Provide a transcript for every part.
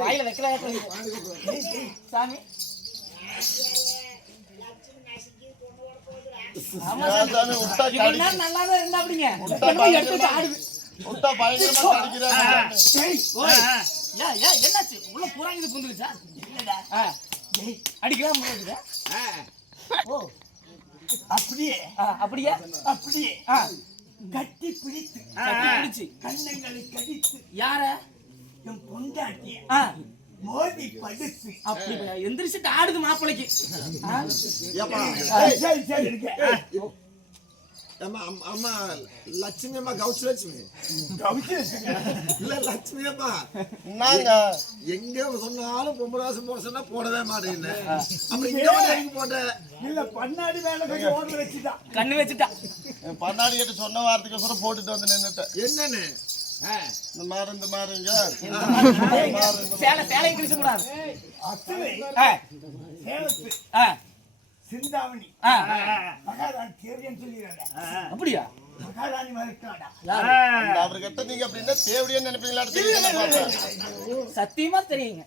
வாயில வைக்கல சாமி. நல்லாதான் இருந்தா அப்படிங்க எடுத்து ஆடுது. விட்டா பயங்கரமா அடிக்கிறாங்க. என்னாச்சு உள்ள பூரா இது புந்துருச்சா? இல்லடா அடிக்கலாம் முடியாதுடா. ஓ அப்படியே அப்படியே அப்படியே கட்டி பிடித்து பிடிச்சு கண்ணங்களை கடித்து யார என் பொண்டாட்டிய மோதி படுத்து அப்படி எந்திரிச்சுட்டு ஆடுது மாப்பிளைக்கு. ஏப்பா சரி சரி இருக்கு அம்மா லட்சுமி அம்மா கவுச்சு லட்சுமி இல்ல லட்சுமி அம்மா நாங்க எங்க சொன்னாலும் பொம்பராசம் போட சொன்னா போடவே மாட்டேங்குது. அப்படி இங்க போட்ட இல்ல பண்ணாடி மேல கொஞ்சம் ஓட வச்சுட்டான் கண்ணு வச்சுட்டா. பண்ணாடி கிட்ட சொன்ன வார்த்தைக்கு அப்புறம் போட்டுட்டு வந்து நின்னுட்டேன். என்னன்னு இந்த மாறுங்க சேலை கிழிச்சு கூடாது. அத்தனை சேலத்து சிந்தாமணி மகாராணி தேவையன்னு சொல்லிடுறாங்க. அப்படியா? மகாராணி மறுக்காடா அவர்கிட்ட நீங்க அப்படின்னா தேவடியா நினைப்பீங்களா? சத்தியமா தெரியுங்க.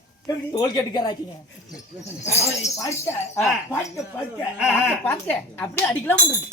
தோல் கேட்டுக்கிறாக்கிங்க பார்க்க அப்படியே அடிக்கலாம் முடியும்.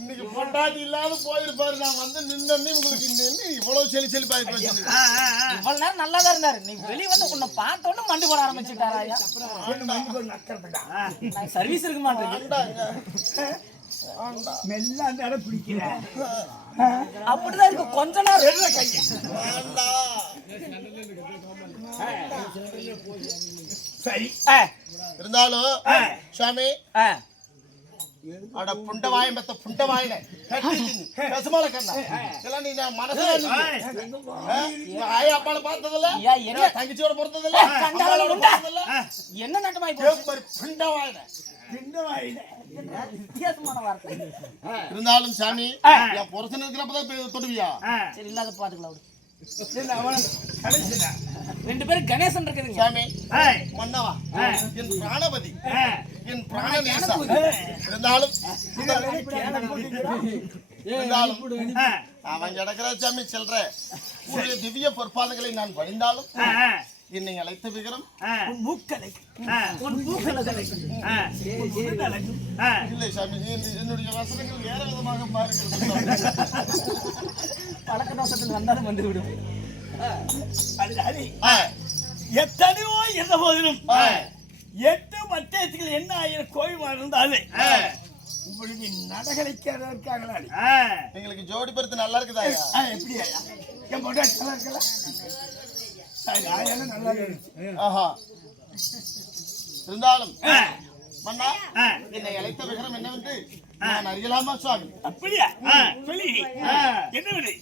இன்னைக்கு பொண்டாட்டி இல்லாத போயிருப்பாரு. நான் வந்து நின்னு உங்களுக்கு இவ்வளவு செழிப்பாய் போச்சு. இவ்வளவு நேரம் நல்லா தான் இருந்தாரு. நீ வெளியே வந்து உன்னை பார்த்த உடனே மண்டு போட ஆரம்பிச்சுட்டாரா? சர்வீஸ் இருக்க மாட்டேன். மெல்ல அந்த இடம் பிடிக்கல. அப்படிதான் இருக்கு. கொஞ்ச நேரம் சரி இருந்தாலும் சுவாமி அட புண்டவாயம் பெத்த புண்டவாயினே கட்டி தின்னு கசுமால கண்ணா இதெல்லாம் நீ நான் மனசுல ஆயா அப்பால பார்த்ததில்ல என்ன தங்கச்சியோட பொறுத்ததில்ல கண்டால பார்த்ததில்ல என்ன நட்டமாய் போச்சு புண்டவாயினே பிண்டவாயில வித்தியாசமான வார்த்தை இருந்தாலும் சாமி என் புருஷன் இருக்கிறப்பதான் தொடுவியா சரி இல்லாத பாத்துக்கலாம் விடு. அவன் கடைசிடா ரெண்டு பேரும் கணேசன் இருக்குதுங்க சாமி மன்னவா என் பிராணபதி என் பிராணநேசா இருந்தாலும் அவன் கிடக்கிற சாமி செல்ற உன்னுடைய திவ்ய பொற்பாதங்களை நான் வழிந்தாலும் என்னை அழைத்த விகரம் உன் மூக்கலை உன் பூக்களை இல்லை சாமி என்னுடைய வசனங்கள் வேற விதமாக பாருங்கள் பழக்க தோசத்தில் வந்தாலும் வந்து விடும் எத்தனையோ இருந்த போதிலும் 8 மத்தியத்துக்கு என்ன ஆயிரம் கோயில் இருந்தாலும் உங்களுக்கு நடகலைக்காக எங்களுக்கு ஜோடி பருத்து நல்லா இருக்குதா எப்படியா என் பொண்டாட்டி நல்லா இருக்கலாம் நல்லா இருக்கு ஆஹா இருந்தாலும் மன்னா என்னை அழைத்த விகரம் என்னவென்று நான் அறியலாமா சுவாமி அப்படியா சொல்லி என்ன விடு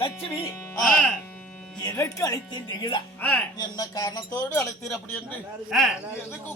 லட்சுமி எதற்கு அழைத்தீர்களா என்ன காரணத்தோடு அழைத்தீர் அப்படி என்று எதுக்கு